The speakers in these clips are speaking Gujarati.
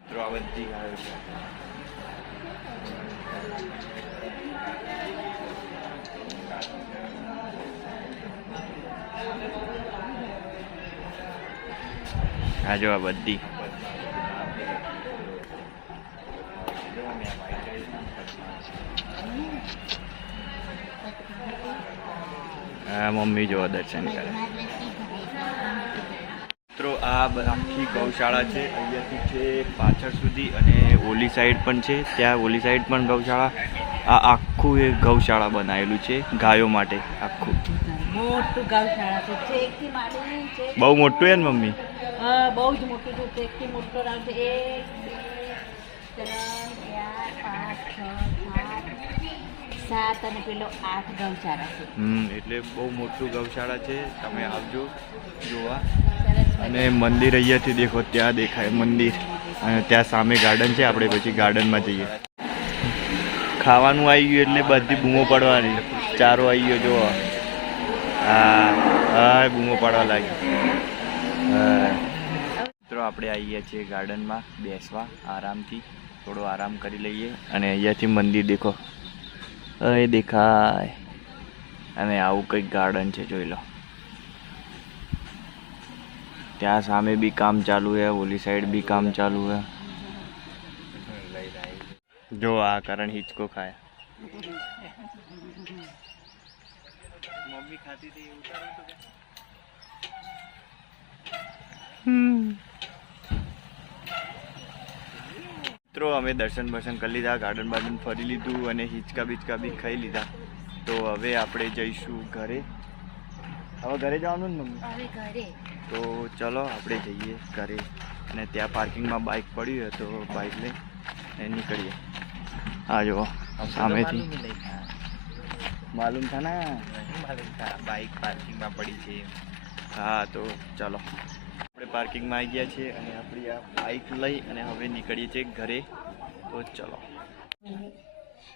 મિત્રો આ બધી ગાયો છે. આ જો આ બધી મમ્મી જો દર્શન કરે. મિત્રો આ આખી ગૌશાળા છે, અહીંયાથી છે પાછળ સુધી અને ઓલી સાઈડ પણ છે, ત્યાં ઓલી સાઈડ પણ ગૌશાળા. આ આખું એ ગૌશાળા બનાવેલું છે ગાયો માટે આખું. મોટું ગૌશાળા છે, છેકથી માંડીને છેક. બહુ મોટું છે ને મમ્મી? હા, બહુ જ મોટું છે, છેકથી મોટો રાઉન્ડ છે. 1 2 3 4 5 6 7 અને પેલો 8 ગૌશાળા છે. એટલે બહુ મોટું ગૌશાળા છે. તમે આવજો જોવા. સરસ અને મંદિર અહીંયાથી દેખો, ત્યાં દેખાય મંદિર અને ત્યાં સામે ગાર્ડન છે. આપણે પછી ગાર્ડનમાં જઈએ. ખાવાનું આવી ગયું એટલે બધી બૂમો પાડવાની. ચારો આવી ગયો જો. હા હા, બૂમો પાડવા લાગી. મિત્રો આપણે આવી ગયા છીએ ગાર્ડનમાં બેસવા આરામથી. થોડો આરામ કરી લઈએ. અને અહીંયાથી મંદિર દેખો, એ દેખાય. અને આવું કંઈક ગાર્ડન છે, જોઈ લો. ત્યાં સામે બી કામ ચાલુ है, ઓલી સાઈડ બી કામ ચાલુ है. જો આ કરણ હિંચકો ખાય. મમ્મી ખાતી હતી મિત્રો અમે દર્શન બર્શન કરી લીધા, ગાર્ડન બાર્ડન ફરી લીધું અને હિંચકા બીચકા બી ખાઈ લીધા. તો હવે આપણે જઈશું ઘરે. હવે ઘરે જવાનું ને મમ્મી? હવે ઘરે. તો ચલો આપણે જઈએ ઘરે. અને ત્યાં પાર્કિંગમાં બાઇક પડ્યું હોય તો બાઇક લઈ નીકળીએ. આ જો સામેથી માલુમ થા ના, બાઇક પાર્કિંગમાં પડી છે. હા તો ચલો આપણે પાર્કિંગમાં આવી ગયા છીએ અને આપણી આ બાઇક લઈ અને હવે નીકળીએ છીએ ઘરે. તો ચલો.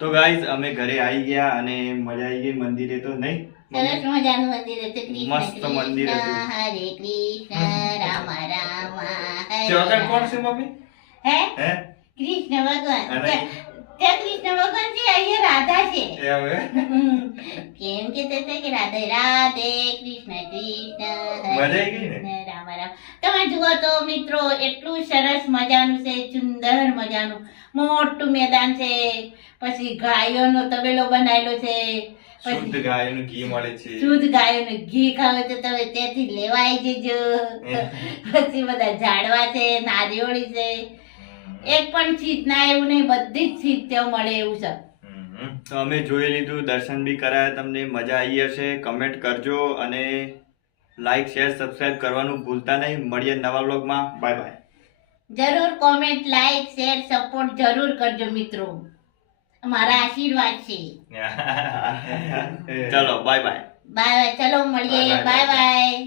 તો ગાઈઝ અમે ઘરે આવી ગયા અને મજા આવી ગઈ મંદિરે. તો નહીં સરસ મજાનું મંદિર હતું. મસ્ત મંદિર હતું. હરે કૃષ્ણ રામ રામ હરે ચોકડ કોણ છે મમ્મી? હે હે કૃષ્ણ ભગવાન. અને ત્યાં કૃષ્ણ ભગવાન છે, અહીંયા રાધા છે. એ હવે કેમ કે તે કે રાધે રાધે કૃષ્ણ કૃષ્ણ મજા આવી ગઈ ને? હરે રામ રામ. તમે જુઓ તો મિત્રો, એટલું સરસ મજાનું છે, સુંદર મજાનું મોટું મેદાન છે. પછી ગાયોનો તબેલો બનાવેલો છે. શુદ્ધ ગાયનું ઘી મળે છે. શુદ્ધ ગાયોનું ઘી ખાવે તો તમે ત્યાંથી લેવાઈ જજો. પછી બધા ઝાડવા છે, નારિયેળી છે. એક પણ ચીજ ના એવું નહીં, બધી જ ચીજ ત્યાં મળે એવું છે. તો અમે જોઈ લીધું, દર્શન બી કરાયા. તમને મજા આવી હશે. કમેન્ટ કરજો અને લાઈક શેર સબસ્ક્રાઇબ કરવાનું ભૂલતા નહીં. મળીએ નવા વ્લોગમાં. Bye bye. જરૂર કોમેન્ટ, લાઈક, શેર, સપોર્ટ જરૂર કરજો મિત્રો. મારા આશીર્વાદ છે. ચલો બાય બાય. બાય. ચલો મળીએ. Bye bye.